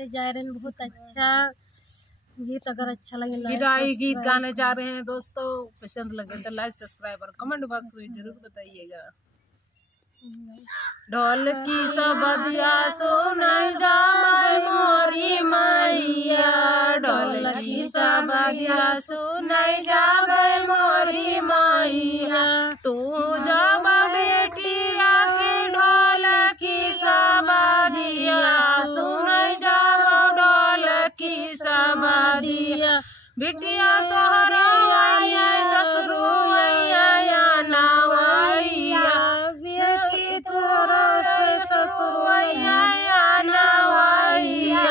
गाने जा रहे हैं बहुत अच्छा गीत। अगर अच्छा लगे विदाई गीत गाने जा रहे हैं दोस्तों। पसंद लगे तो लाइक सब्सक्राइब और कमेंट बॉक्स में जरूर बताइएगा। ढोल की सबदिया सुनाई जाए मोरी मैया, ढोल की सबदिया सुनाई जाए मोरी मैया। तू जब बेटिया के ढोल की सबदिया सुनाई जाओ, ढोल की सबदिया। बिटिया तोहरा आया ससुरु आया नवैया, बेटी तोरा से ससुरु आया नवैया।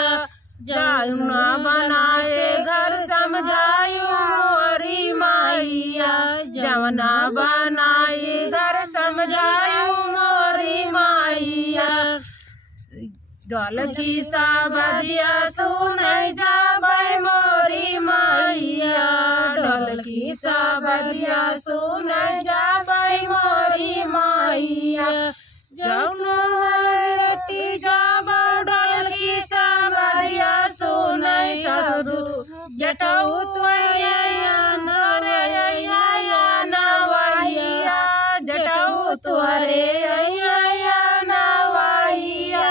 जाना बनाए घर समझायू मोरी मैया, जवना बनाए घर समझायू मोरी मैया। ढोल की सबदिया सुनाई जाए मोरी मैया, ढोल की सबदिया सुनाई जाए मोरी मैया। जौनो बेटी जब ढोल की सबदिया सुनाई ससुरु जटाऊ तुया नवैया, जटाऊ तुहरे नवैया।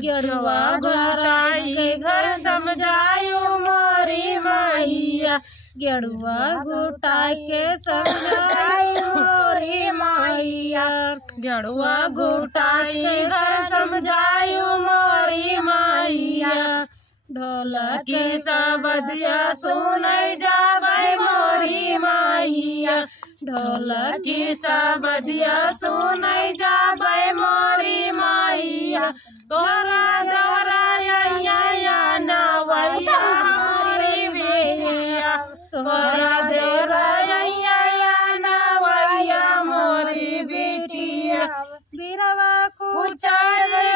गेड़ुआ घुटाई घर समझायू मोरी मैया, गेड़ुआ घुटाई के समझायू मोरी मैया, गेड़ुआ घुटाई घर समझायू मोरी मैया। ढोल की सबदिया सुनाई जाए मोरी मैया, ढोल की सबदिया सुनाई जाए मोरी मैया। तोरा दौरा नवैया मोरी बेया, तोरा दौरा नवैया मोरी बेटिया। बीरवा कुचाए